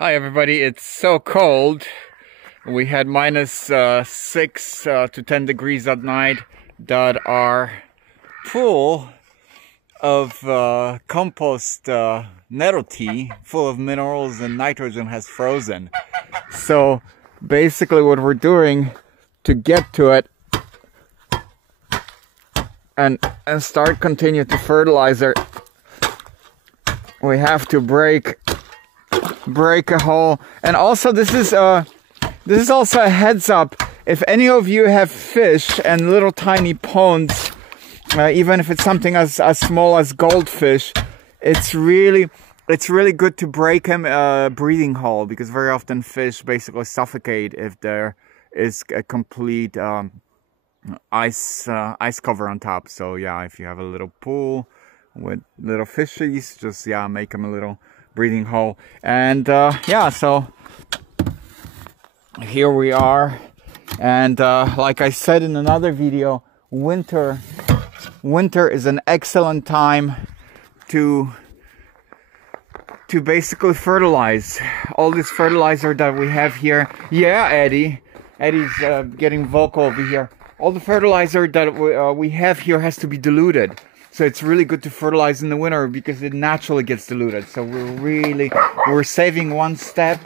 Hi everybody, it's so cold. We had minus 6 to 10 degrees at night that our pool of compost nettle tea full of minerals and nitrogen has frozen. So basically what we're doing to get to it and continue to fertilizer, we have to break a hole. And also this is also a heads up, if any of you have fish and little tiny ponds, even if it's something as small as goldfish, it's really good to break them a breathing hole, because very often fish basically suffocate if there is a complete ice cover on top. So yeah, if you have a little pool with little fishies, just make them a little breathing hole. And yeah, so here we are. And like I said in another video, winter is an excellent time to basically fertilize. All this fertilizer that we have here, Eddie's getting vocal over here. All the fertilizer that we have here has to be diluted. So it's really good to fertilize in the winter because it naturally gets diluted. So we're saving one step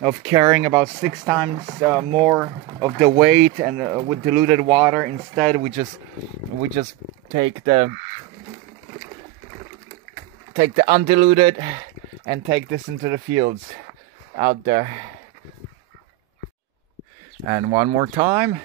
of carrying about 6 times more of the weight, and with diluted water. Instead, we just take the undiluted and take this into the fields out there. And one more time.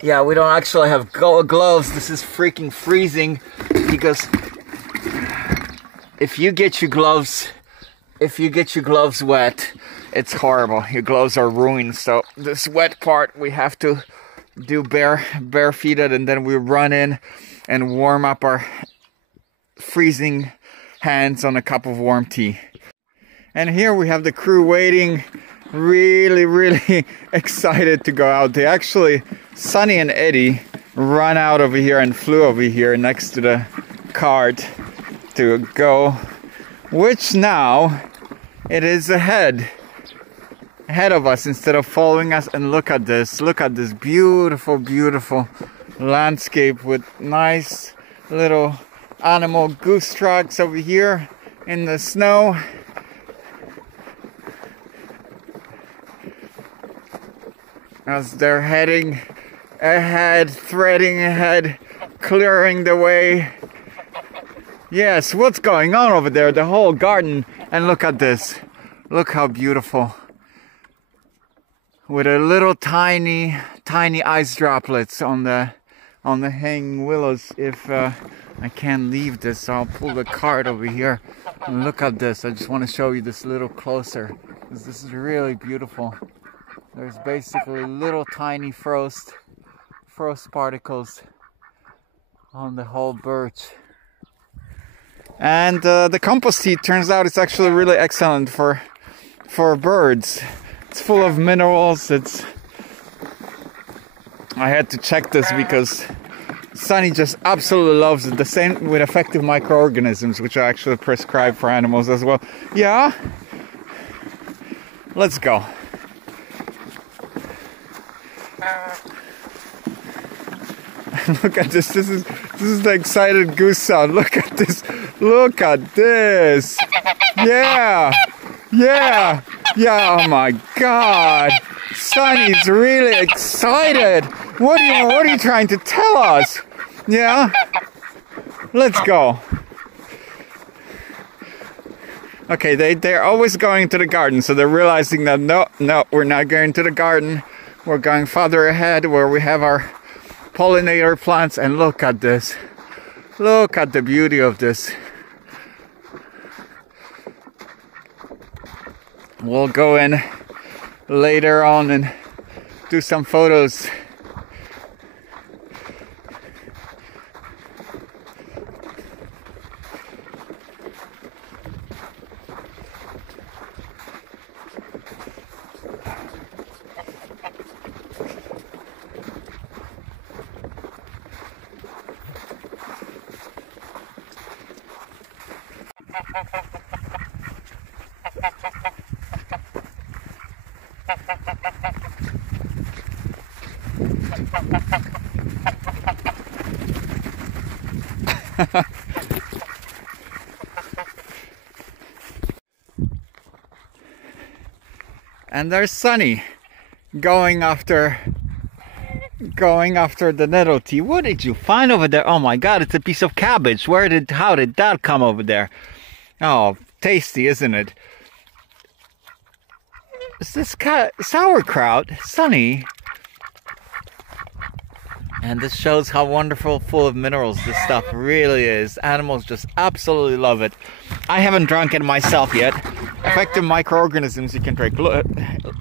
Yeah, we don't actually have gloves. This is freaking freezing, because if you get your gloves wet, it's horrible. Your gloves are ruined. So this wet part we have to do barefooted, and then we run in and warm up our freezing hands on a cup of warm tea. And here we have the crew waiting, really excited to go out. They actually, Sonny and Eddie, run out over here and flew over here next to the cart to go, which now it is ahead of us instead of following us. And look at this beautiful landscape with nice little animal goose tracks over here in the snow. As they're heading ahead, threading ahead, clearing the way. Yes, what's going on over there? The whole garden. And look at this. Look how beautiful. With a little tiny ice droplets on the hanging willows. If I can't leave this, I'll pull the cart over here. And look at this. I just want to show you this a little closer, because this is really beautiful. There's basically little tiny frost particles on the whole birch. And the compost tea, turns out it's actually really excellent for birds. It's full of minerals. I had to check this because Sonny just absolutely loves it. The same with effective microorganisms, which are actually prescribed for animals as well. Yeah? Let's go. Look at this. This is the excited goose sound. Look at this. Look at this. Yeah. Oh my God. Sonny's really excited. What are you trying to tell us? Yeah. Let's go. Okay, they're always going to the garden, so they're realizing that no, we're not going to the garden. We're going farther ahead where we have our pollinator plants. And look at this. Look at the beauty of this. We'll go in later on and do some photos. And there's Sunny going after the nettle tea. What did you find over there? Oh my god, it's a piece of cabbage. How did that come over there? Oh, tasty, isn't it? Is this sauerkraut? Sunny. And this shows how wonderful, full of minerals this stuff really is. Animals just absolutely love it. I haven't drunk it myself yet. Effective microorganisms you can drink.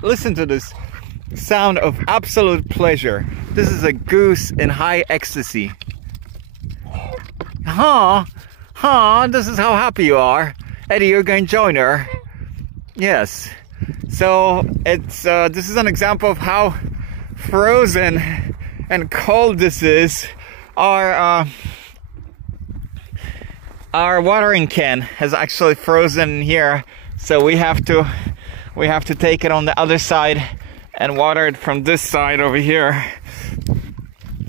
Listen to this sound of absolute pleasure. This is a goose in high ecstasy. This is how happy you are. Eddie, you're going to join her. Yes. So it's this is an example of how frozen and cold this is. Our watering can has actually frozen here, so we have to take it on the other side and water it from this side over here,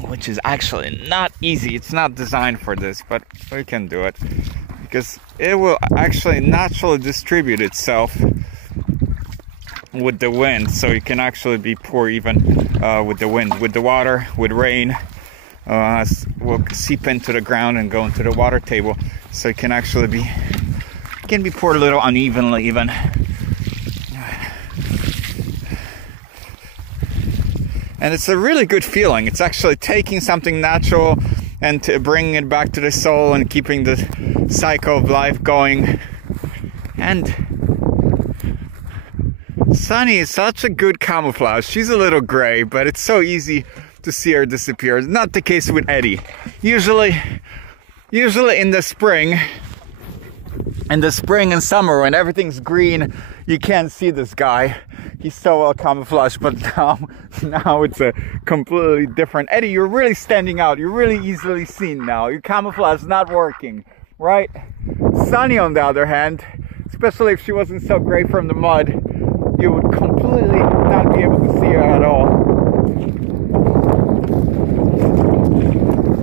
which is actually not easy. It's not designed for this, but we can do it because it will actually naturally distribute itself with the wind, so it can actually be poured even with the wind, with the water, with rain. Will seep into the ground and go into the water table, so it can actually be poured a little unevenly even. And it's a really good feeling. It's actually taking something natural and bringing it back to the soul and keeping the cycle of life going. And Sunny is such a good camouflage. She's a little gray, but it's so easy to see her disappear. It's not the case with Eddie. Usually in the spring and summer when everything's green, you can't see this guy. He's so well camouflaged, but now it's a completely different. Eddie, you're really standing out. You're really easily seen now. Your camouflage is not working, right? Sunny, on the other hand, especially if she wasn't so gray from the mud, you would completely not be able to see her at all.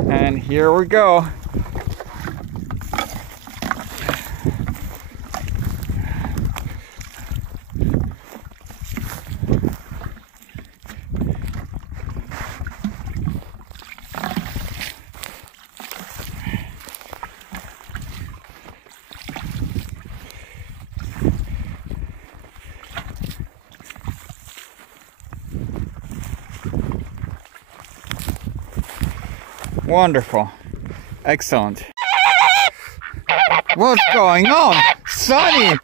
And here we go. Wonderful. Excellent. What's going on? Sunny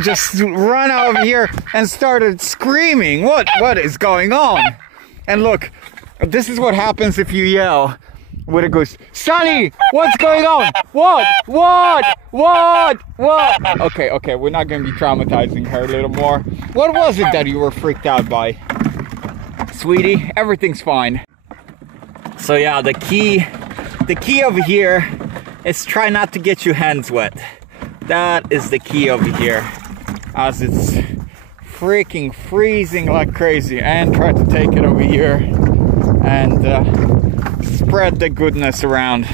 just ran out of here and started screaming. What is going on? And look, this is what happens if you yell with a goose. Sunny, what's going on? What? Okay, we're not going to be traumatizing her a little more. What was it that you were freaked out by? Sweetie, everything's fine. So yeah, the key over here is try not to get your hands wet. That is the key over here, as it's freaking freezing like crazy. And try to take it over here and spread the goodness around.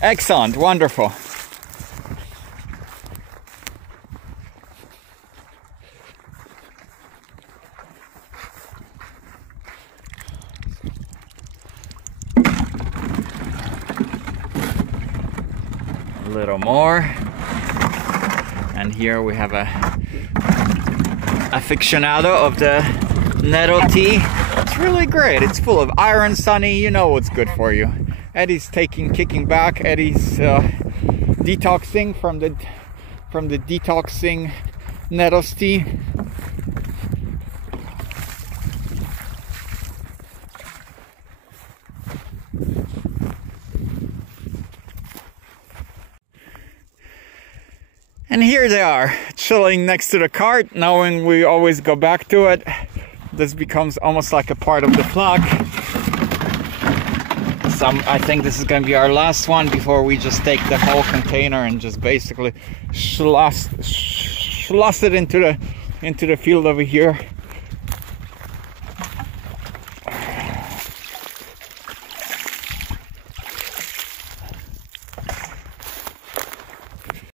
Excellent, wonderful. A little more, and here we have a aficionado of the nettle tea. It's really great. It's full of iron, Sunny. You know what's good for you. Eddie's kicking back. Eddie's detoxing from the detoxing nettle tea. And here they are, chilling next to the cart, knowing we always go back to it. This becomes almost like a part of the flock. I think this is gonna be our last one before we just take the whole container and just basically schloss it into the field over here.